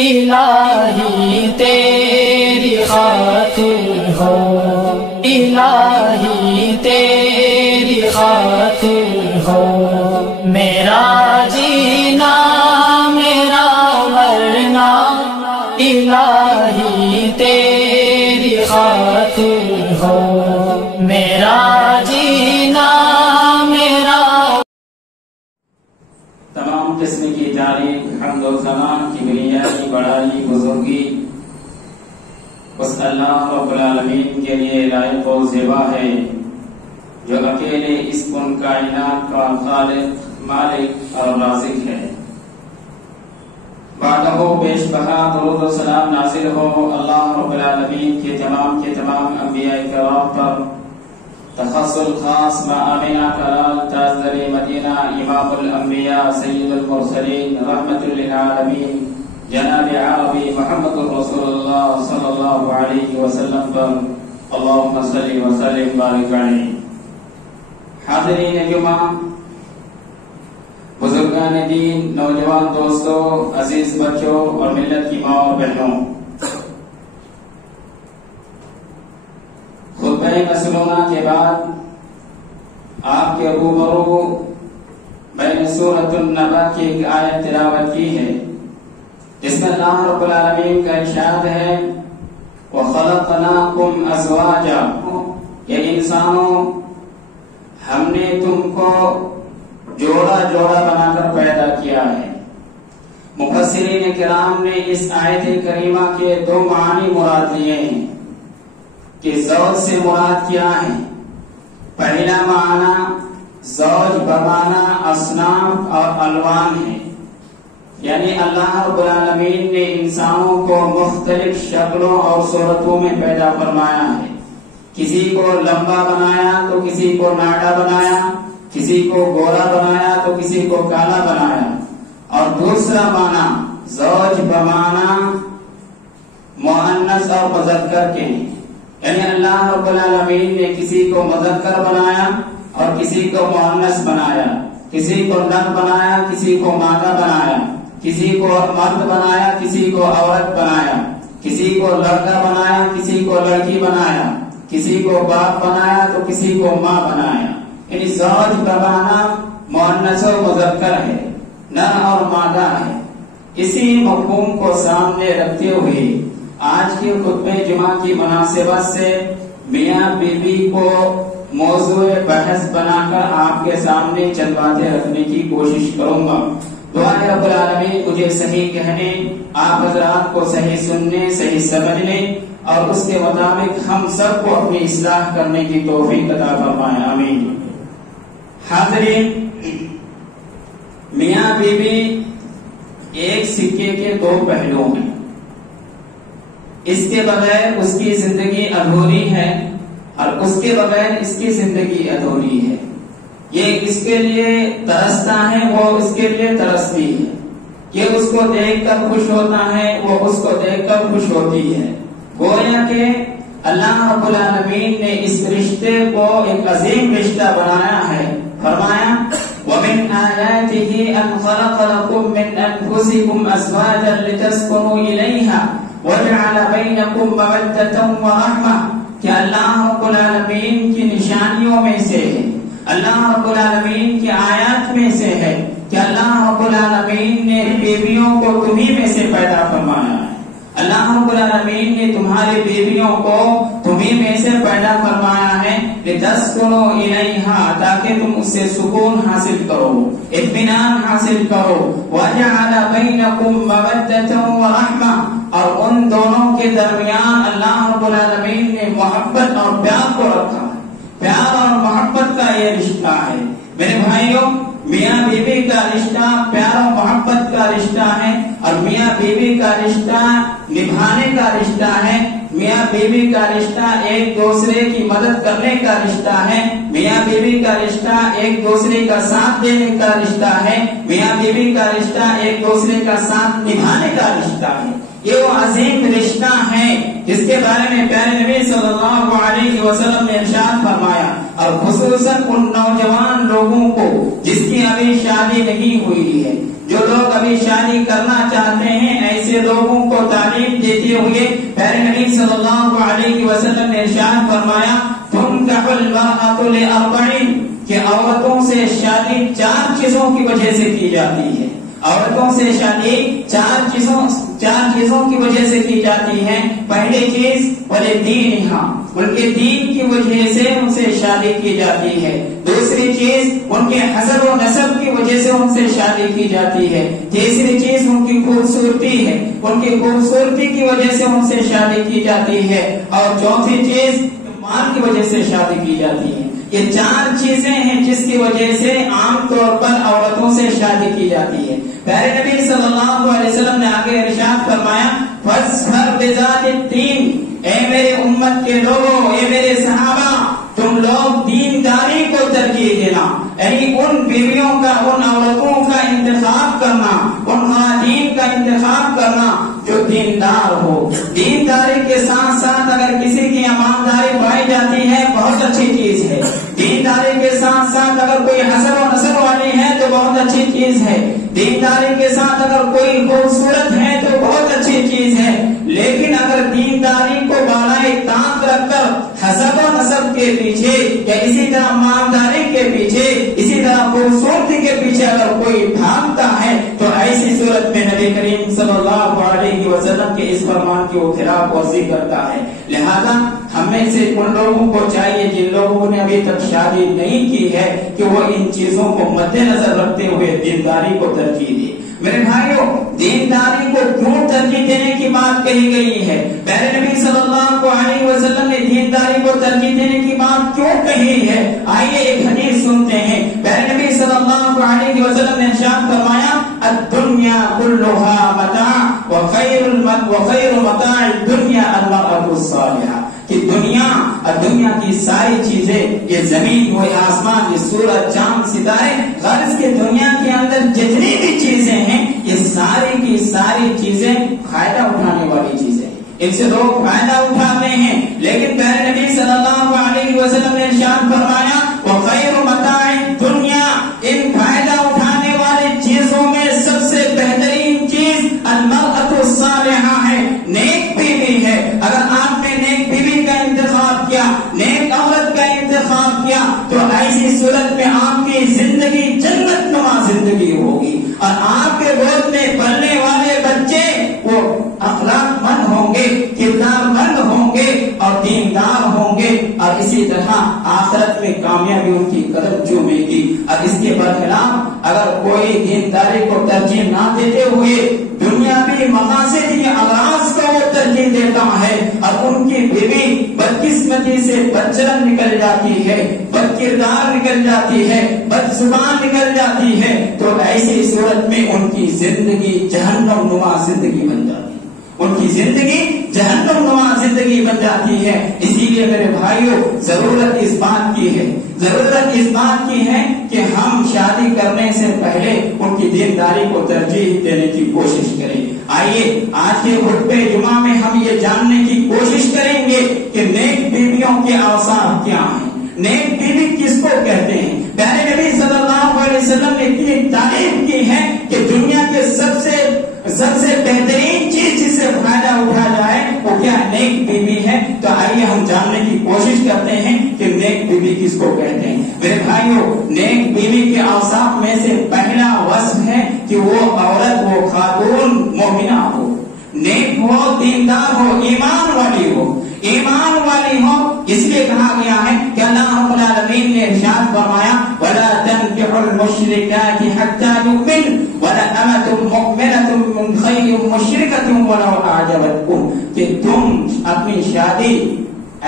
الہی تیری خاطر ہو، الہی تیری خاطر ہو، میرا جینا میرا مرنا الہی تیری خاطر ہو، میرا جینا میرا۔ تمام قسم کی تعریف حمد و ثنا کی بنیادی بڑائی بزرگی اس اللہ رب العالمین کے لیے لائق و زیبا ہے جو اکیلے اس کن کائنات کا خالق مالک اور رازق ہے۔ بعدہ بیش بہا درود و سلام نازل ہو اللہ رب العالمین کے تمام انبیاء کرام پر، تخصص خاص با آمینہ کلال تاجدر مدینہ امام الانبیاء سید المرسلین رحمت للعالمین جناب عربی محمد رسول اللہ صلی اللہ علیہ وسلم پر اللہم صلی وسلم بارک علیہ۔ حاضرین جمعہ، بزرگان دین، نوجوان دوستوں، عزیز بچوں اور ملت کی ماں اور بہنوں، خطبہ مسنونہ کے بعد آپ کے روبرو میں نے سورۃ النبأ کی ایک آیت تلاوت کی ہے جس میں اللہ رب العالمین کا ارشاد ہے وَخَلَقْنَاكُمْ أَزْوَاجًا، کہ انسانوں ہم نے تم کو جوڑا بنا کر پیدا کیا ہے۔ مفسرین کرام نے اس آیت کریمہ کے دو معنی مراد لیے ہیں کہ زوج سے مراد کیا ہے۔ پہلا معنی زوج بمعنی اصناف اور الوان ہے، یعنی اللہ رب العالمین نے انسانوں کو مختلف شکلوں اور صورتوں میں پیدا فرمایا ہے۔ کسی کو لمبا بنایا تو کسی کو ناٹا بنایا، کسی کو گورا بنایا تو کسی کو کالا بنایا۔ اور دوسرا معنی زوج بمعنی مؤنث اور مذکر کے، یعنی اللہ رب العالمین نے کسی کو مذکر بنایا اور کسی کو مؤنث بنایا، کسی کو نر بنایا کسی کو مادہ بنایا، کسی کو مرد بنایا کسی کو عورت بنایا، کسی کو لڑکا بنایا کسی کو لڑکی بنایا، کسی کو باپ بنایا تو کسی کو ماں بنایا۔ یعنی زوج بمعنی مؤنث و مذکر ہے، نر اور مادہ ہے۔ اسی مفہوم کو سامنے رکھتے ہوئے آج کے خطبہ جمعہ کی مناسبت سے میاں بیوی کو موضوع بحث بنا کر آپ کے سامنے چند باتیں رکھنے کی کوشش کروں گا۔ دعا ہے رب العالمین مجھے صحیح کہنے، آپ حضرات کو صحیح سننے، صحیح سمجھنے اور اس کے مطابق ہم سب کو اپنی اصلاح کرنے کی توفیق عطا فرمائے، آمین۔ حاضرین، میاں بیوی ایک سکے کے دو پہلو ہیں، اس کے بغیر اس کی زندگی ادھوری ہے اور اس کے بغیر اس کی زندگی ادھوری ہے۔ یہ اس کے لیے ترستا ہے، وہ اس کے لیے ترستی ہے، یہ اس کو دیکھ کر خوش ہوتا ہے، وہ اس کو دیکھ کر خوش ہوتی ہے۔ گویا کہ اللہ رب العالمین نے اس رشتے کو ایک عظیم رشتہ بنایا ہے۔ فرمایا وَمِنْ آيَاتِهِ أَنْ خَلَقَ لَكُم مِّنْ أَنفُسِكُمْ أَزْوَاجًا لِتَسْكُنُوا إِلَيْهَا وَجَعَلَ بَيْنَكُم مَّوَدَّةً وَرَحْمَةً، کہ اللہ رب العالمین کی نشانیوں میں سے ہے، اللہ رب العالمین کی آیات میں سے ہے کہ اللہ رب العالمین نے بیویوں کو تمہیں میں سے پیدا فرمایا ہے۔ اللہ رب العالمین نے تمہاری بیویوں کو تمہیں میں سے پیدا فرمایا ہے لِتَسْكُنُوا إِلَيْهَا، تاکہ تم اس سے سکون حاصل کرو، اطمینان حاصل کرو۔ وَجَعَلَ بَيْنَكُم مَّوَدَّةً وَرَحْمَةً، اور ان دونوں کے درمیان اللہ رب العالمین نے محبت اور پیار کو رکھا ہے۔ پیار اور محبت کا یہ رشتہ ہے میرے بھائیوں۔ میاں بیوی کا رشتہ پیار و محبت کا رشتہ ہے، اور میاں بیوی کا رشتہ نبھانے کا رشتہ ہے۔ میاں بیوی کا رشتہ ایک دوسرے کی مدد کرنے کا رشتہ ہے، میاں بیوی کا رشتہ ایک دوسرے کا ساتھ دینے کا رشتہ ہے، میاں بیوی کا رشتہ ایک دوسرے کا ساتھ نبھانے کا رشتہ ہے۔ یہ وہ عظیم رشتہ ہے جس کے بارے میں پیارے نبی صلی اللہ علیہ وسلم نے ارشاد فرمایا، اور خصوصاً ان نوجوان لوگوں کو جس کی ابھی شادی نہیں ہوئی ہے، جو لوگ ابھی شادی کرنا چاہتے ہیں، ایسے لوگوں کو تعلیم دیتے ہوئے پیارے نبی صلی اللہ علیہ وسلم نے ارشاد فرمایا تنکح المرأة لأربع کہ عورتوں سے شادی 4 چیزوں کی وجہ سے کی جاتی ہے. عورتوں سے شادی 4 چیزوں کی وجہ سے کی جاتی ہے. پہلی چیز ولدینہا ان کے دین کی وجہ سے ان سے شادی کی جاتی ہے. دوسری چیز ان کے حسب و نسب کی وجہ سے ان سے شادی کی جاتی ہے. تیسری چیز ان کی خوبصورتی ہے, ان کی خوبصورتی کی وجہ سے ان سے شادی کی جاتی ہے. اور چوتھی چیز مال کی وجہ سے شادی کی جاتی ہے. یہ 4 چیزیں ہیں جس کی وجہ سے عام طور پر عورتوں سے شادی کی جاتی ہے. پیارے نبی صلی اللہ علیہ وسلم نے آگے ارشاد فرمایا فاصبر بذات الدین اے میرے امت کے لوگوں, اے میرے صحابہ, تم لوگ دینداری کو ترجیح دینا, یعنی ان بیویوں کا, ان عورتوں کا انتخاب کرنا, ان خواتین کا انتخاب کرنا جو دیندار ہو. دینداری کے ساتھ ساتھ اگر کسی کی ایمانداری پائی جاتی ہے بہت اچھی چیز ہے. دینداری کے ساتھ ساتھ اگر کوئی حسب و نسب والی ہے تو بہت اچھی چیز ہے. دینداری کے ساتھ اگر کوئی خوبصورت ہے تو بہت اچھی چیز ہے. لیکن اگر دینداری کو بالائے طاق رکھ کر حسب و نسب کے پیچھے یا اسی طرح ایمانداری کے پیچھے, اسی طرح خوبصورتی کے پیچھے اگر کوئی بھاگتا ہے تو ایسی صورت میں نبی کریم صلی اللہ علیہ وسلم کے اس فرمان کی وہ خلاف ورزی کرتا ہے. لہذا ہم میں سے ان لوگوں کو چاہیے جن لوگوں نے ابھی تک شادی نہیں کی ہے کہ وہ ان چیزوں کو مد نظر رکھتے ہوئے دینداری کو ترجیح دے. میرے بھائیوں, دینداری کو کیوں ترجیح دینے کی بات کہی گئی ہے؟ پیارے نبی صلی اللہ علیہ وسلم نے دینداری کو ترجیح دینے کی بات کیوں کہی ہے؟ آئیے ایک حدیث سنتے ہیں. پیارے نبی صلی اللہ علیہ وسلم نے ارشاد فرمایا الدنیا كلها متاع وخير متاع الدنيا المرأة الصالحة کہ دنیا کی ساری چیزیں, یہ زمین و آسمان, یہ سورج چاند ستارے, غرض کے دنیا کے اندر جتنی بھی چیزیں ہیں یہ ساری کی ساری چیزیں فائدہ اٹھانے والی چیزیں ہیں. ان سے لوگ فائدہ اٹھاتے ہیں, لیکن پیارے نبی صلی اللہ علیہ وسلم نے ارشاد فرمایا وخیر متاع الدنیا, ان فائدہ اٹھانے والی چیزوں میں سب سے بہترین چیز المرأة الصالحہ ہے, نیک بیوی ہے. اگر آپ نے نیک بیوی کا انتخاب کیا, نیک عورت کا انتخاب کیا تو ایسی صورت میں آپ کی زندگی جنت نما زندگی ہوگی, اور آپ کے گود میں پلنے والے بچے وہ اخلاق مند ہوں گے, کردار مند ہوں گے اور دیندار ہوں گے, اور اسی طرح آخرت میں کامیابی ان کی قدم چومے گی. اور اس کے برخلاف اگر کوئی دینداری کو ترجیح نہ دیتے ہوئے دنیاوی مقاصد یا اغراض کو وہ ترجیح دیتا ہے اور ان کی بیوی بدقسمتی سے بدچلن نکل جاتی ہے, بد کردار نکل جاتی ہے, بد زبان نکل جاتی ہے, تو ایسی صورت میں ان کی زندگی جہنم نما زندگی بن جاتی ہے, ان کی زندگی جہنم نما زندگی بن جاتی ہے. اسی لیے میرے بھائیوں ضرورت اس بات کی ہے کہ ہم شادی کرنے سے پہلے ان کی دینداری کو ترجیح دینے کی کوشش کریں. آئیے آج کے خطبہ جمعہ میں ہم یہ جاننے کی کوشش کریں گے کہ نیک بیویوں کے اوصاف کیا ہیں, نیک بیوی کس کو کہتے ہیں. پیارے نبی صلی اللہ علیہ وسلم نے اتنی تعریف کی ہے کہ دنیا کے سب سے بہترین چیز جس سے فائدہ اٹھا جائے وہ کیا نیک بیوی ہے. تو آئیے ہم جاننے کی کوشش کرتے ہیں کہ نیک بیوی کس کو کہتے ہیں. میرے بھائیوں, نیک بیوی کے اوصاف میں سے پہلا وصف ہے کہ وہ عورت, وہ خاتون مومنہ ہو, نیک ہو, دیندار ہو, ایمان والی ہو. اس لیے کہا گیا ہے کہ اللہ رب العالمین نے ارشاد فرمایا وَلَا تَنكِحُوا الْمُشْرِكَاتِ حَتَّى يُؤْمِنْ وَلَأَمَةٌ مُؤْمِنَةٌ مِّنْ خَيْرٍ مُشْرِكَةٍ وَلَوْ أَعْجَبَتْكُمْ کہ تم اپنی شادی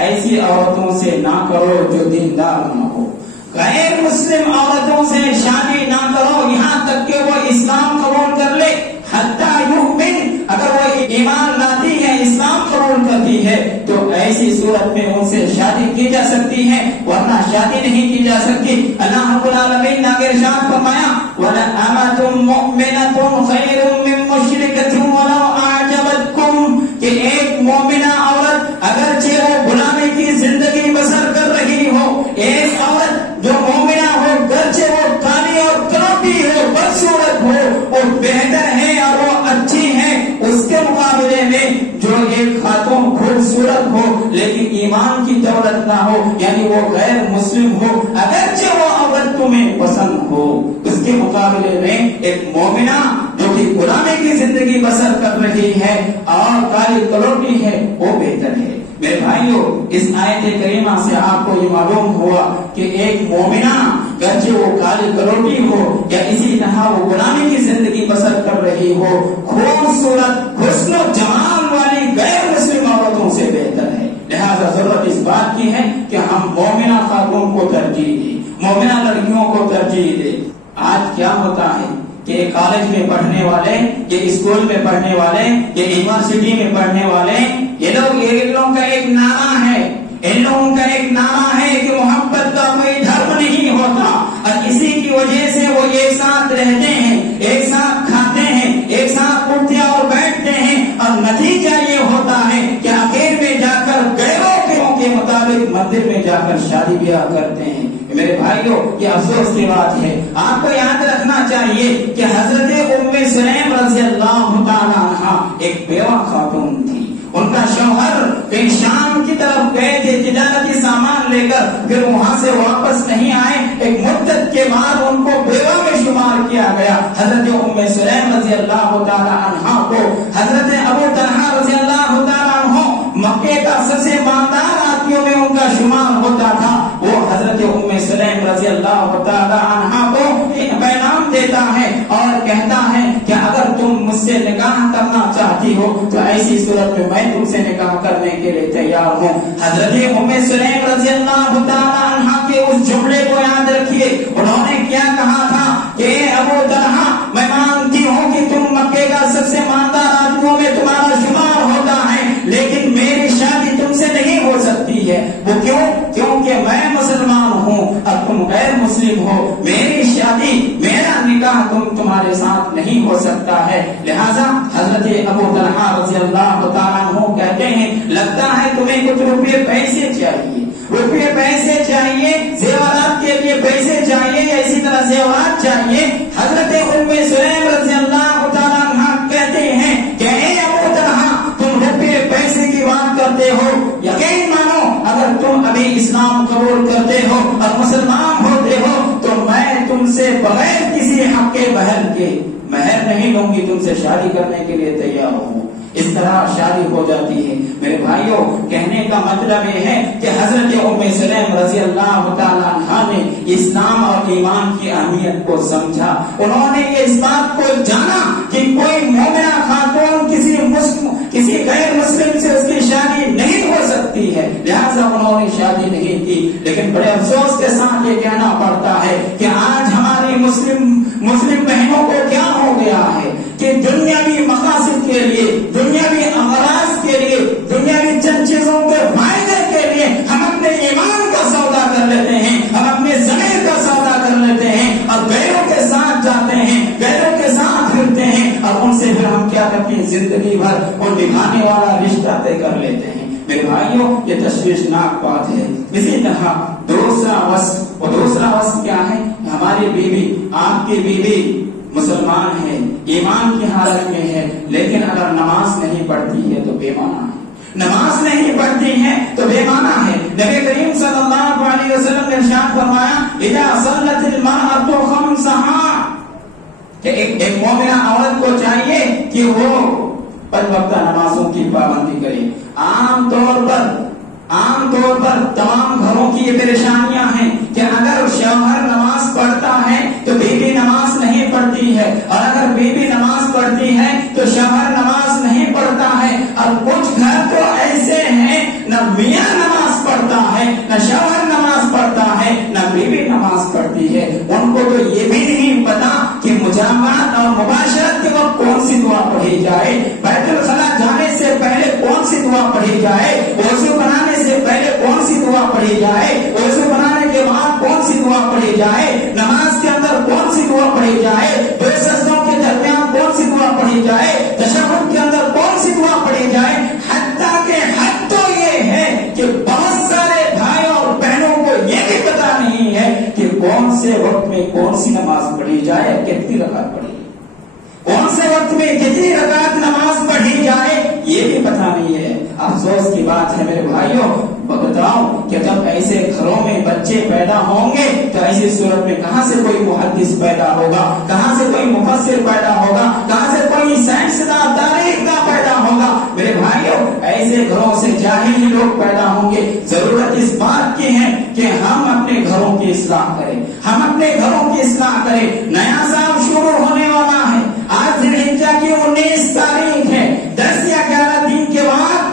ایسی عورتوں سے نہ کرو جو دیندار نہ ہو, غیر مسلم عورتوں سے شادی نہ کرو یہاں تک کہ وہ اسلام قبول کر لے. حتیٰ یؤمن, اگر وہ ایمان لاتی ہے, اسلام قبول کرتی ہے تو ایسی صورت میں ان سے شادی کی جا سکتی ہے, ورنہ شادی نہیں کی جا سکتی. اللہ رب العالمین نے ارشاد فرمایا وَلَأَمَةٌ مُؤْمِنَةٌ خَيْرٌ مِّن مُشْرِكَةٍ وَلَوْ أَعْجَبَتْكُمْ کہ ایک مومنہ عورت اگرچہ وہ غلامی کی زندگی بسر کر رہی ہو, ایک عورت جو مومنہ ہو گرچہ وہ کالی اور کانپی ہو, بدصورت ہو, وہ بہتر ہے اور وہ اچھی ہے, اس کے لیکن ایمان کی دولت نہ ہو، یعنی وہ غیر مسلم ہو، اگرچہ وہ عورت تمہیں پسند ہو، اس کے مقابلے میں ایک مومنہ جو کہ غلامی کی زندگی بسر کر رہی ہے اور کالی کلوٹی ہے، وہ بہتر ہے۔ میرے بھائیو، اس آیت کریمہ سے آپ کو یہ معلوم ہوا کہ ایک مومنہ گرچہ وہ کالی کلوٹی ہو یا اسی طرح وہ غلامی کی زندگی بسر کر رہی ہو، خوبصورت حسن و جمال والی غیر مسلم عورتوں سے بہتر ہے۔ لہذا ضرورت اس بات کی ہے کہ ہم مومنہ خاتون کو ترجیح دیں، مومنہ لڑکیوں کو ترجیح دیں۔ آج کیا ہوتا ہے کہ کالج میں پڑھنے والے، یہ اسکول میں پڑھنے والے، یہ یونیورسٹی میں پڑھنے والے، یہ لوگوں کا ایک نعرہ ہے، ان لوگوں کا ایک نعرہ ہے کہ محبت کا کوئی دھرم نہیں ہوتا، اور اسی کی وجہ سے وہ ایک ساتھ رہتے ہیں، ایک ساتھ کھاتے ہیں، ایک ساتھ اٹھتے اور بیٹھتے ہیں، اور نتیجہ یہ ہوتا ہے کہ آخر میں جا کر غیروں کے مطابق مندر میں جا کر شادی بیاہ کرتے ہیں۔ میرے بھائیوں، یہ افسوس کی بات ہے۔ آپ کو یاد رکھنا چاہیے کہ حضرت ام سلیم رضی اللہ تعالی عنہا ایک بیوہ خاتون تھی۔ ان کا شوہر کہیں شام کی طرف گئے تھے تجارتی سامان لے کر، پھر وہاں سے واپس نہیں آئے، ایک مدت کے بعد ان کو بیوہ میں شمار کیا گیا۔ حضرت ام سلیم رضی اللہ تعالی عنہا کو حضرت ابو طلحہ رضی اللہ تعالی عنہ مکے کا سب سے مالدار آدمیوں میں ان کا شمار ہوتا تھا۔ وہ حضرت ام سلیم رضی اللہ تعالی عنہا کو پیغام دیتا ہے اور کہتا ہے کہ اگر تم مجھ سے نکاح کرنا چاہتی ہو تو ایسی صورت میں میں تم سے نکاح کرنے کے لیے تیار ہوں۔ حضرت ام سلیم رضی اللہ تعالی عنہا کے اس جملے کو یاد رکھیے، انہوں نے کیا کہا تھا کہ ابو طلحہ، میں مانتی ہوں کہ تم مکے کا سب سے مالدار آدمیوں میں تمہارا شمار ہوتا ہے، لیکن میری شادی تم سے نہیں ہو سکتی ہے۔ وہ کیوں؟ کیونکہ میں مسلمان ہوں اور تم غیر مسلم ہو، میری شادی، میرا نکاح تمہارے ساتھ نہیں ہو سکتا ہے۔ لہذا حضرت ابو طلحہ رضی اللہ تعالیٰ عنہ کہتے ہیں لگتا ہے تمہیں کچھ روپے پیسے چاہیے، روپے پیسے چاہیے، زیورات کے لیے پیسے چاہیے، یا اسی طرح زیورات چاہیے۔ حضرت ام سلیم رضی اللہ تعالیٰ عنہ کہتے ہیں کہ اے ابو طلحہ، تم روپے پیسے کی بات کرتے ہو، یقین مانو اگر تم ابھی اسلام قبول کرتے ہو اور مسلمان ہوتے ہو تو میں تم سے بغیر کسی حق کے بہر کے مہر نہیں لوں گی، تم سے شادی کرنے کے لیے تیار ہوں۔ اس طرح شادی ہو جاتی ہے۔ میرے بھائیوں، کہنے کا مطلب یہ ہے کہ حضرت ام سلیم رضی اللہ تعالی عنہا نے اسلام اور ایمان کی اہمیت کو سمجھا۔ انہوں نے اس بات کو جانا کہ کوئی مومنہ خاتون کسی غیر مسلم سے اس کی شادی نہیں ہو سکتی ہے، لہذا انہوں نے شادی نہیں کی۔ لیکن بڑے افسوس کے ساتھ یہ کہنا پڑتا ہے کہ آج ہماری مسلم بہنوں کو کیا ہو گیا ہے کہ دنیاوی مقاصد کے لیے، دنیاوی اغراض کے لیے، دنیاوی چند چیزوں کے فائدے کے لیے ہم اپنے ایمان کا سودا کر لیتے ہیں، ہم اپنے ضمیر کا سودا کر لیتے ہیں اور غیروں کے ساتھ جاتے ہیں، غیروں کے ساتھ پھرتے ہیں، اور ان سے پھر ہم کیا کرتے ہیں، زندگی بھر وہ نبھانے والا رشتہ طے کر لیتے ہیں۔ میرے بھائیوں، یہ تشویشناک بات ہے۔ اسی طرح دوسرا وصف کیا ہے؟ ہماری بیوی، آپ کی بیوی مسلمان ہے، ایمان کی حالت میں ہے، لیکن اگر نماز نہیں پڑھتی ہے تو بے معنی ہے، نماز نہیں پڑھتی ہے تو بے معنی ہے۔ نبی کریم صلی اللہ علیہ وسلم نے ارشاد فرمایا اذا صلت المرأة خمسها، کہ ایک مومنہ عورت کو چاہیے کہ وہ 5 وقتہ نمازوں کی پابندی کرے۔ عام طور پر تمام گھروں کی یہ پریشانیاں ہیں کہ اگر شوہر نماز پڑھتا ہے تو بیوی نماز نہیں پڑھتی ہے، اور اگر بیوی نماز پڑھتی ہے تو شوہر نماز نہیں پڑھتا ہے۔ اور کچھ گھر تو ایسے ہیں نہ میاں نماز پڑھتا ہے، نہ شوہر نماز پڑھتا ہے، نہ بیوی نماز پڑھتی ہے۔ ان کو تو یہ بھی نہیں پتا کہ مجامعات اور مباشرت کے وقت کون سی دعا پڑھی جائے، بیت الخلا جانے سے پہلے کون سی دعا پڑھی جائے، وضو بنانے سے پہلے کون سی دعا پڑھی جائے، وضو بنانے کے بعد کون سی دعا پڑھی جائے، نماز کے اندر کون سی دعا پڑھی جائے، دو سجدوں کے درمیان کون سی دعا پڑھی جائے، تشہد کے اندر کون سی دعا پڑھی جائے۔ حتیٰ کہ حد تو یہ ہے کہ بہت سارے بھائیوں اور بہنوں کو یہ بھی پتا نہیں ہے کہ کون سے وقت میں کون سی نماز پڑھی جائے، کتنی رکعت پڑھی، کون سے وقت میں کتنی رکعت نماز پڑھی جائے، یہ بھی پتا نہیں ہے۔ آپ افسوس کی بات ہے میرے بھائیوں، بتاؤ کہ جب ایسے گھروں میں بچے پیدا ہوں گے تو ایسی صورت میں کہاں سے کوئی محدث پیدا ہوگا، کہاں سے کوئی مفسر پیدا ہوگا، کہاں سے کوئی سائنسداں تاریخ کا پیدا ہوگا؟ میرے بھائیوں، ایسے گھروں سے جاہل ہی لوگ پیدا ہوں گے۔ ضرورت اس بات کی ہے کہ ہم اپنے گھروں کی اصلاح کریں، ہم اپنے گھروں کی اصلاح کریں۔ نیا سال شروع ہونے والا ہے، آج ذی الحجہ کی 19 تاریخ ہے، 10 یا 11 دن کے بعد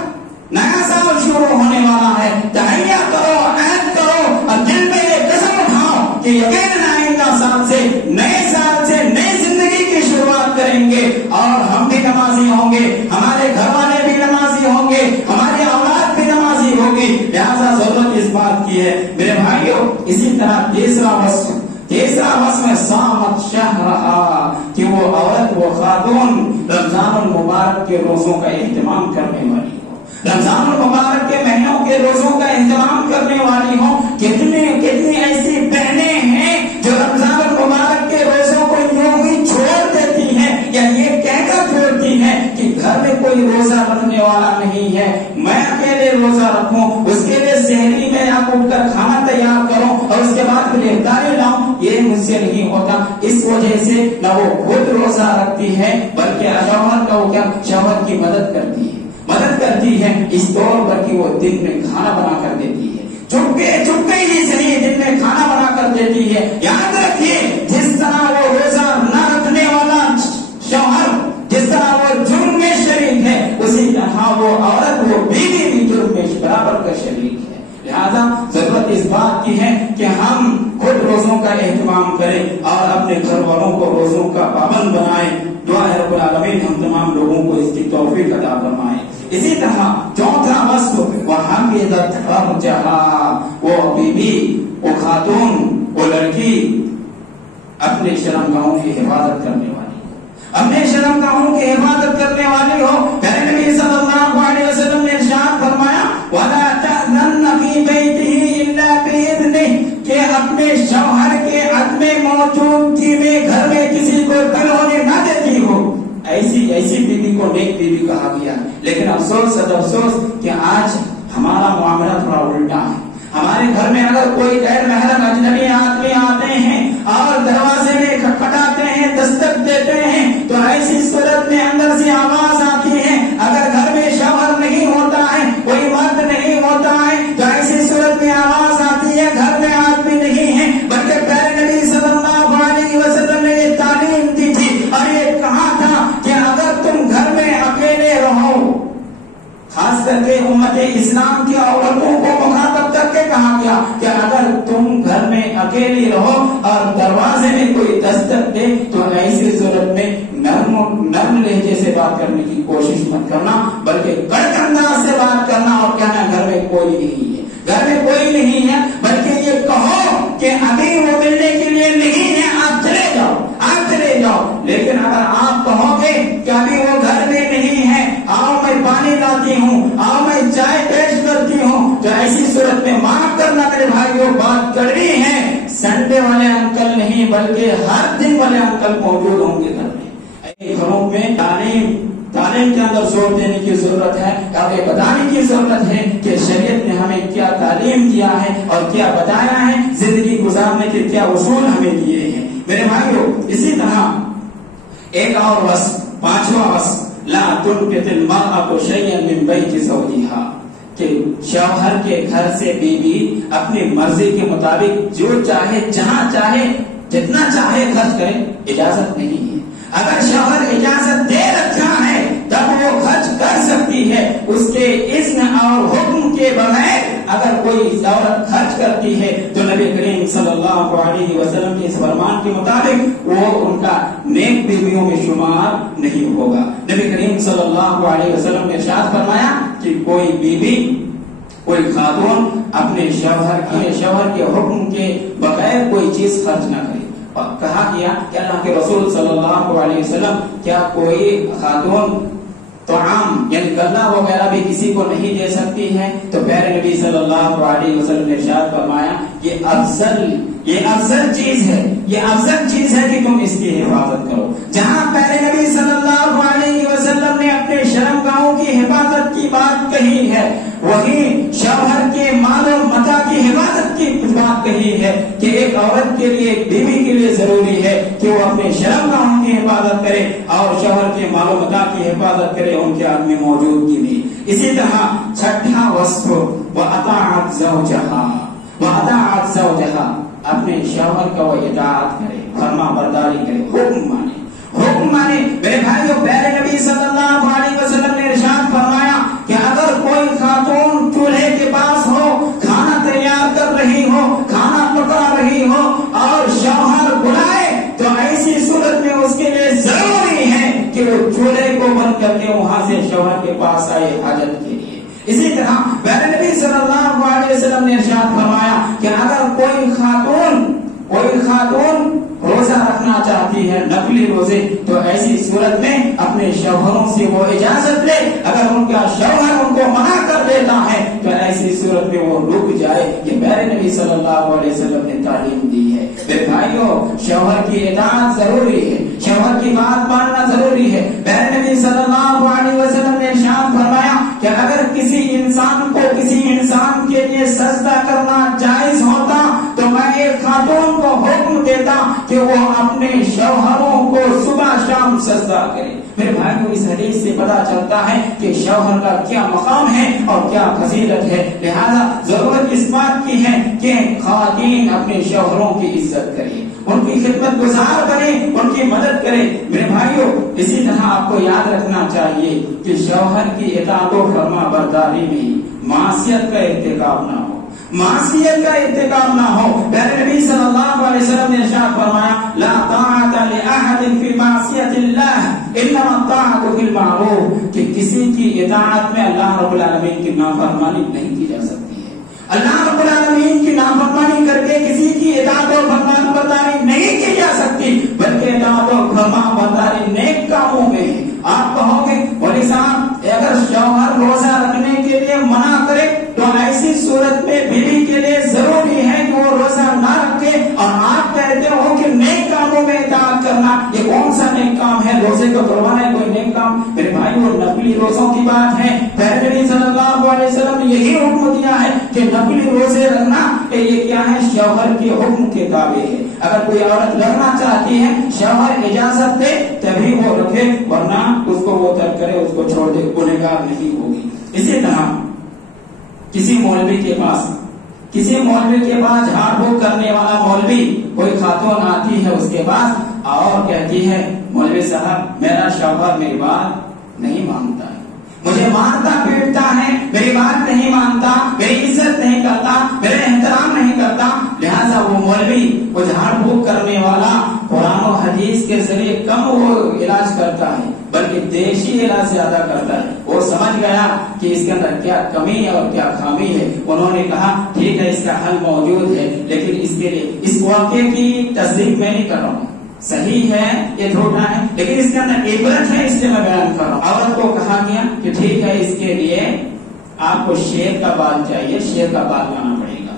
نیا سال شروع ہونے والا ہے۔ تہیہ کرو، عہد کرو اور دل میں یہ قسم اٹھاؤ کہ یقیناً آئندہ سال سے، نئے سال سے نئی زندگی کی شروعات کریں گے اور ہم بھی نمازی ہوں گے، ہمارے گھر والے بھی نمازی ہوں گے، ہماری اولاد بھی نمازی ہوگی۔ لہذا ضرورت اس بات کی ہے میرے بھائیوں۔ اسی طرح تیسرا وصف صامت شہرہا، کہ وہ عورت، وہ خاتون رمضان المبارک کے روزوں کا اہتمام کرنے والی، رمضان المبارک کے مہینوں کے روزوں کا اہتمام کرنے والی ہوں۔ کتنی ایسی بہنیں ہیں جو رمضان المبارک کے روزوں کو یوں ہی چھوڑ دیتی ہیں یا یہ کہہ کر چھوڑتی ہیں کہ گھر میں کوئی روزہ رکھنے والا نہیں ہے، میں اکیلے روزہ رکھوں، اس کے لیے سحری میں آپ اٹھ کر کھانا تیار کروں اور اس کے بعد پھر افطاری لاؤں، یہ مجھ سے نہیں ہوتا۔ اس وجہ سے نہ وہ خود روزہ رکھتی ہے بلکہ شوہر کا وہ کیا شوہر کی مدد کرتی ہے اس طور پر کہ وہ دن میں کھانا بنا کر دیتی ہے، چپکے ہی صحیح دن میں کھانا بنا کر دیتی ہے۔ یاد رکھیے، جس طرح وہ روزہ نہ رکھنے والا شوہر، جس طرح وہ جرم میں شریک ہے، اسی طرح وہ عورت، وہ بیوی بھی جرم میں برابر کا شریک ہے۔ لہذا ضرورت اس بات کی ہے کہ ہم خود روزوں کا اہتمام کریں اور اپنے گھر والوں کو روزوں کا پابند بنائیں۔ دعا ہے رب العالمین ہم تمام لوگوں کو اس کی توفیق عطا فرمائے۔ اسی طرح چوتھا وصف وحفظت فرجہا، وہ بیوی، وہ خاتون، وہ لڑکی اپنے شرمگاہوں کی حفاظت کرنے والی، اپنے شرمگاہوں کی حفاظت کرنے والی ہو۔ پیارے نبی صلی اللہ علیہ وسلم نے ارشاد فرمایا وَلَا تَأْذَنَّ فِي بَيْتِهِ إِلَّا بِإِذْنِهِ، کہ اپنے شوہر کے عدم موجودگی میں گھر میں کسی کو داخل ہونے نہ دیتی ہو۔ ایسی بیوی کو نیک بیوی کہا گیا۔ لیکن افسوس کہ آج ہمارا معاملہ تھوڑا الٹا ہے۔ ہمارے گھر میں اگر کوئی غیر محرم اجنبی آدمی آتے ہیں اور دروازے میں کھٹکھٹاتے ہیں، دستک دیتے ہیں، تو ایسی صورت میں اندر سے آواز آتی ہے۔ اگر گھر میں شوہر نہیں ہوتا ہے، کوئی مرد نہیں ہوتا ہے، تو ایسی صورت میں آواز آتی ہے گھر میں آدمی نہیں ہے، بلکہ پیارے نبی صلی اللہ علیہ وسلم نے یہ تعلیم دی تھی اور یہ کہا تھا کہ اگر تم گھر میں اکیلے رہو، خاص کر کے امت اسلام کی عورتوں کو مخاطب کر کے کہا گیا کہ اگر تم گھر میں اکیلی رہو اور دروازے میں کوئی دستک دے تو ایسی صورت میں نرم لہجے سے بات کرنے کی کوشش مت کرنا، بلکہ کڑک انداز سے بات کرنا اور کہنا گھر میں کوئی نہیں ہے، گھر میں کوئی نہیں ہے، بلکہ یہ کہو کہ ابھی وہ ملنے کے لیے نہیں ہے، آپ چلے جاؤ۔ لیکن اگر آپ کہو گے کہ ابھی وہ گھر میں نہیں ہے، آؤ میں پانی لاتی ہوں، آؤ میں چائے پیش کرتی ہوں، تو ایسی صورت میں معاف کرنا میرے بھائیوں بات کڑوی ہے۔ سنڈے والے انکل نہیں بلکہ ہر دن والے انکل موجود ہوں گے گھر میں۔ گھروں میں تعلیم کے اندر زور دینے کی ضرورت ہے اور یہ بتانے کی ضرورت ہے کہ شریعت نے ہمیں کیا تعلیم دیا ہے اور کیا بتایا ہے، زندگی گزارنے کے کیا اصول ہمیں دیے ہیں میرے بھائیوں۔ اسی طرح ایک اور وصف، پانچواں وصف، لا تنکت المرأة شیئا من بیت زوجہا، کہ شوہر کے گھر سے بیوی اپنی مرضی کے مطابق جو چاہے، جہاں چاہے، جتنا چاہے خرچ کرے، اجازت نہیں ہے۔ اگر شوہر اجازت دے رکھا ہے تب وہ خرچ کر سکتی ہے، اس کے اذن اور حکم کے بغیر اگر کوئی عورت خرچ کرتی ہے تو نبی کریم صلی اللہ علیہ وسلم کے اس فرمان کے مطابق وہ ان کا نیک بیویوں میں شمار نہیں ہوگا۔ نبی کریم صلی اللہ علیہ وسلم نے ارشاد فرمایا کہ کوئی بیوی، کوئی خاتون اپنے شوہر کے حکم کے بغیر کوئی چیز خرچ نہ کرے۔ کہا گیا کہ اللہ کے رسول صلی اللہ علیہ وسلم کیا کوئی خاتون طعام یعنی غلہ وغیرہ بھی کسی کو نہیں دے سکتی ہے؟ تو پیارے نبی صلی اللہ علیہ وسلم نے ارشاد فرمایا یہ افضل چیز ہے کہ تم اس کی حفاظت کرو۔ جہاں پیارے نبی صلی اللہ علیہ وسلم نے اپنے شرمگاہوں کی حفاظت کی بات کہی ہے وہی شوہر کے مال و متاع کی حفاظت کی بات کہی ہے کہ ایک عورت کے لیے ایک بیوی کے لیے ضروری ہے کہ وہ اپنے شرمگاہوں کی حفاظت کرے اور شوہر کے مال و متاع کی حفاظت کرے ان کے آدمی موجودگی میں. اسی طرح چھٹا وصف وَأَطَاعَتْ زَوْجَهَا وَأَطَاعَتْ زَوْجَهَا اپنے شوہر کا وہ اطاعت کرے، فرما برداری کرے، حکم مانے. میرے بھائیو، پیارے نبی صلی اللہ علیہ وسلم نے ارشاد فرمایا کہ اگر کوئی خاتون چولہے کے پاس ہو، کھانا تیار کر رہی ہو، کھانا پکا رہی ہو اور شوہر بلائے تو ایسی صورت میں اس کے لیے ضروری ہے کہ وہ چولہے کو بند کر کے وہاں سے شوہر کے پاس آئے حاجت کے لیے. اسی طرح پیارے نبی صلی اللہ علیہ وسلم نے ارشاد فرمایا کہ اگر کوئی خاتون روزہ رکھنا چاہتی ہے، نفلی روزے، تو ایسی صورت میں اپنے شوہروں سے وہ اجازت لے. اگر ان کا شوہر ان کو منع کر دیتا ہے تو ایسی صورت میں وہ رک جائے. یہ پیارے نبی صلی اللہ علیہ وسلم نے تعلیم دی ہے. میرے بھائیو، شوہر کی اطاعت ضروری ہے، شوہر کی بات ماننا ضروری ہے. پیارے نبی صلی اللہ علیہ وسلم نے ارشاد فرمایا کہ اگر کسی انسان کو کسی انسان کے لیے سجدہ کرنا جائز ہوتا تو میں ایک خاتون کو حکم دیتا کہ وہ اپنے شوہروں کو صبح شام سجدہ کرے. میرے بھائی کو اس حدیث سے پتا چلتا ہے کہ شوہر کا کیا مقام ہے اور کیا فضیلت ہے. لہذا ضرورت اس بات کی ہے کہ خواتین اپنے شوہروں کی عزت کرے، ان کی خدمت گزار بنے، ان کی مدد کرے. میرے بھائیوں، اسی طرح آپ کو یاد رکھنا چاہیے کہ شوہر کی اطاعت و فرما برداری میں معصیت کا ارتکاب نہ ہو، معصیت کا ارتکاب نہ ہو. پیارے نبی صلی اللہ علیہ وسلم نے ارشاد فرمایا لا طاعت لأحد فی معصیت اللہ انما الطاعت فی المعروف، کہ کسی کی اطاعت میں اللہ رب العالمین کی نافرمانی نہیں کی جا سکتی ہے. اللہ رب العالمین کی نافرمانی کر کے کسی کی اطاعت و فرما برداری نہیں کی جا سکتی، بلکہ اطاعت و فرما برداری نیک کاموں میں ہے. آپ کہو گے مولوی صاحب اگر شوہر روزہ رکھنے کے لیے منع کرے تو ایسی صورت میں بیوی کے لیے ضروری ہے کہ وہ روزہ نہ رکھے، اور آپ کہتے ہو کہ نیک کاموں میں اطاعت کرنا، یہ کون سا نیک کام ہے؟ روزے کو توڑوانا ہے کوئی نیک کام؟ میرے بھائی وہ نفلی روزوں کی بات ہے. پیارے نبی صلی اللہ علیہ وسلم نے یہی حکم دیا ہے کہ نفلی روزے رکھنا یہ کیا ہے؟ شوہر کے حکم کے تابع ہے. اگر کوئی عورت رکھنا چاہتی ہے، شوہر اجازت دے تبھی وہ رکھے، ورنہ اس کو وہ ترک کرے، اس کو چھوڑ دے، گنہگار نہیں ہوگی. اسی طرح کسی مولوی کے پاس جھاڑ پھونک کرنے والا مولوی، کوئی خاتون آتی ہے اس کے پاس اور کہتی ہے مولوی صاحب میرا شوہر میری بات نہیں مانتا ہے، مجھے مارتا پیٹتا ہے، میری بات نہیں مانتا، میری عزت نہیں کرتا، میرے احترام نہیں کرتا. لہذا وہ مولوی، وہ جھاڑ پھونک کرنے والا قرآن و حدیث کے ذریعے کم وہ علاج کرتا ہے بلکہ دیشی علاج زیادہ کرتا ہے. وہ سمجھ گیا کہ اس کے اندر کیا کمی ہے اور کیا خامی ہے. انہوں نے کہا ٹھیک ہے اس کا حل موجود ہے، لیکن اس کے لیے اس واقعے کی تصدیق میں نہیں کر رہا ہوں، صحیح ہے یہ جھوٹا ہے لیکن اس کے اندر عبرت ہے، اس لیے میں بیان کر رہا ہوں. عورت کو کہا گیا کہ ٹھیک ہے اس کے لیے آپ کو شیر کا بال چاہیے، شیر کا بال لانا پڑے گا.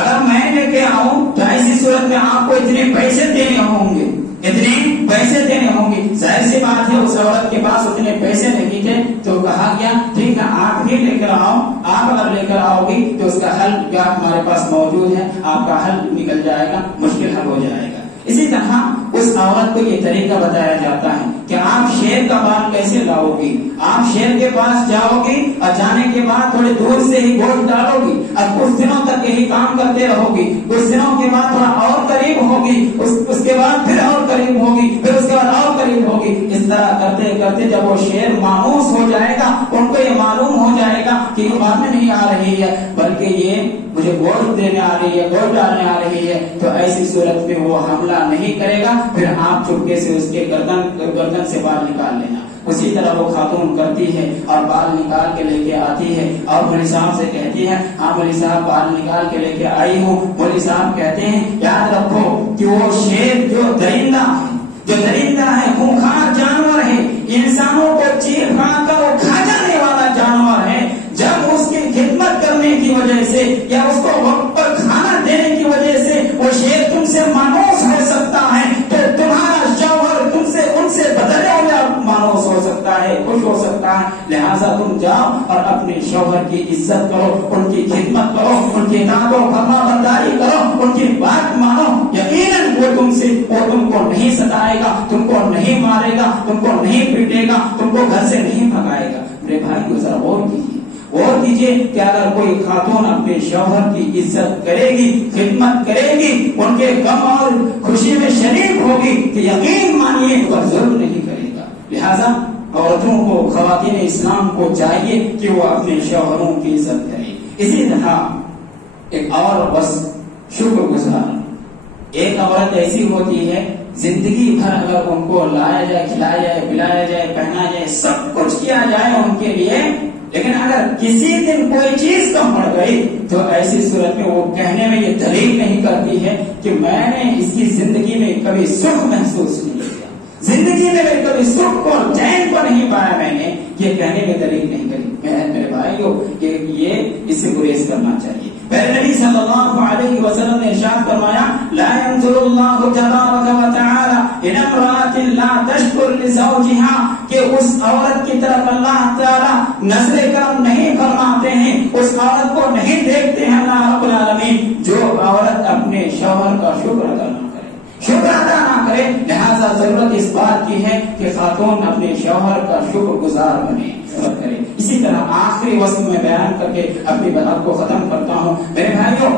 اگر میں لے کے آؤں تو ایسی صورت میں آپ کو اتنے پیسے دینے ہوں گے، اتنے پیسے دینے ہوں گے. ظاہر سی بات ہے اس عورت کے پاس اتنے پیسے نہیں تھے تو کہا گیا ٹھیک ہے آپ ہی لے کر آؤ، آپ اگر لے کر آؤ گی تو اس کا حل کیا ہمارے پاس موجود ہے، آپ کا حل نکل جائے گا، مشکل حل ہو جائے گا. اسی طرح اس عورت کو یہ طریقہ بتایا جاتا ہے کہ آپ شیر کا بال کیسے لاؤ گی. آپ شیر کے پاس جاؤ گی اور جانے کے بعد تھوڑے دور سے ہی گوشت ڈالو گی اور کچھ دنوں تک یہی کام کرتے رہو گی. کچھ دنوں کے بعد تھوڑا اور قریب ہوگی، اس کے بعد پھر اور قریب ہوگی، پھر اس کے بعد اور قریب ہوگی. اس طرح کرتے کرتے جب وہ شیر مانوس ہو جائے گا، ان کو یہ معلوم ہو جائے گا کہ یہ بات نہیں آ رہی ہے بلکہ یہ مجھے گوشت دینے آ رہی ہے، گوشت ڈالنے آ رہی ہے، تو ایسی صورت میں وہ حملہ نہیں کرے گا. پھر آپ چپکے سے اس کے گردن سے بال نکال لینا. اسی طرح وہ خاتون کرتی ہے اور بال نکال کے لے کے آتی ہے اور مولوی صاحب سے کہتی ہے ہاں مولوی صاحب بال نکال کے لے کے آئی ہوں. مولوی صاحب کہتے ہیں یاد رکھو کہ وہ شیر جو درندہ ہے خونخوار جانور ہے، انسانوں کو چیر پھاڑ کر وہ کھا جانے والا جانور ہے. جب اس کی خدمت کرنے کی وجہ سے یا اس کو وقت پر کھانا دینے کی وجہ سے وہ شیر تم سے مانوس ہو سکتا ہے تو تمہارا شوہر تم سے ان سے بدلے والا مانوس ہو سکتا ہے. خوش ہو سکتا ہے. لہٰذا تم جاؤ اور اپنے شوہر کی عزت کرو، ان کی خدمت کرو، ان کی اطاعت و فرما برداری کرو، ان کی بات مانو. یقیناً وہ تم کو نہیں ستائے گا، تم کو نہیں مارے گا، تم کو نہیں پیٹے گا، تم کو گھر سے نہیں بھگائے گا. میرے بھائی کو ذرا غور کیجیے کہ اگر کوئی خاتون اپنے شوہر کی عزت کرے گی، خدمت کرے گی، ان کے غم اور خوشی میں شریک ہوگی تو یقین مانیے وہ ظلم نہیں کرے گا. لہذا عورتوں کو، خواتین اسلام کو چاہیے کہ وہ اپنے شوہروں کی عزت کریں. اسی طرح ایک اور بس شکر گزار. ایک عورت ایسی ہوتی ہے زندگی بھر اگر ان کو لایا جائے، کھلایا جائے، پلایا جائے، پہنا جائے، سب کچھ کیا جائے ان کے لیے، لیکن اگر کسی دن کوئی چیز کم پڑ گئی تو ایسی صورت میں وہ کہنے میں یہ دلیل نہیں کرتی ہے کہ میں نے اس کی زندگی میں کبھی سکھ محسوس نہیں کیا، زندگی میں کبھی سکھ کو چین کو نہیں پایا، میں نے یہ کہنے میں دلیل نہیں کری. میرے بھائیو یہ اس سے گریز کرنا چاہیے. پہلے نبی صلی اللہ علیہ وسلم نے ارشاد فرمایا لا ينظر اللہ تبارک و تعالی الى امرأة لا تشکر لزوجها کہ اس عورت کی طرف اللہ تعالی نظر کرم نہیں فرماتے ہیں، اس عورت کو نہیں دیکھتے ہیں اللہ رب العالمین جو عورت اپنے شوہر کا شکر ادا نہ کرے، شکر ادا نہ کرے. لہذا ضرورت اس بات کی ہے کہ خاتون اپنے شوہر کا شکر گزار بنے کرے. اسی طرح آخری وصف میں بیان کر کے اپنی بات کو ختم کرتا ہوں. میرے بھائیوں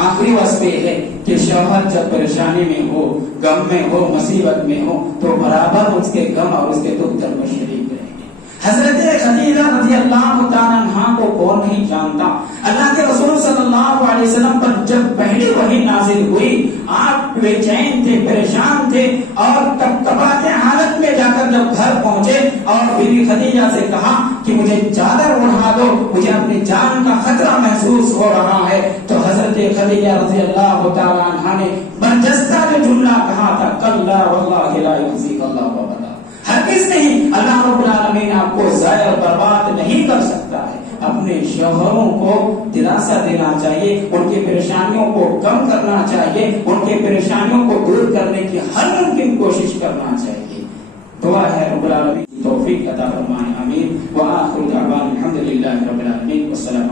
آخری وصف یہ ہے کہ شوہر جب پریشانی میں ہو، غم میں ہو، مصیبت میں ہو تو برابر اس کے غم اور اس کے دکھ درد میں شریک رہیں گے. حضرت خدیجہ رضی اللہ تعالیٰ عنہا کو کون نہیں جانتا. اللہ کے رسول صلی اللہ علیہ وسلم پر جب پہلی وحی نازل ہوئی آپ بے چین تھے، پریشان تھے اور کپکپاتے حالت میں جا کر جب گھر پہنچے اور بیوی خدیجہ سے کہا کہ مجھے چادر اڑا دو، مجھے اپنی جان کا خطرہ محسوس ہو رہا ہے، تو حضرت خدیجہ رضی اللہ تعالیٰ عنہا نے برجستہ جو جملہ کہا تھا کلا واللہ لا یخزیک اللہ وبدا، ہرگز نہیں، اللہ رب العالمین آپ کو ضائع اور برباد نہیں کر سکتا ہے. اپنے شوہروں کو دلاسا دینا چاہیے، ان کی پریشانیوں کو کم کرنا چاہیے، ان کی پریشانیوں کو دور کرنے کی ہر ممکن کوشش کرنا چاہیے. دعا ہے رب العالمین توفیق عطا فرمائے، آمین. وآخر دعوانا الحمدللہ رب العالمین والسلام.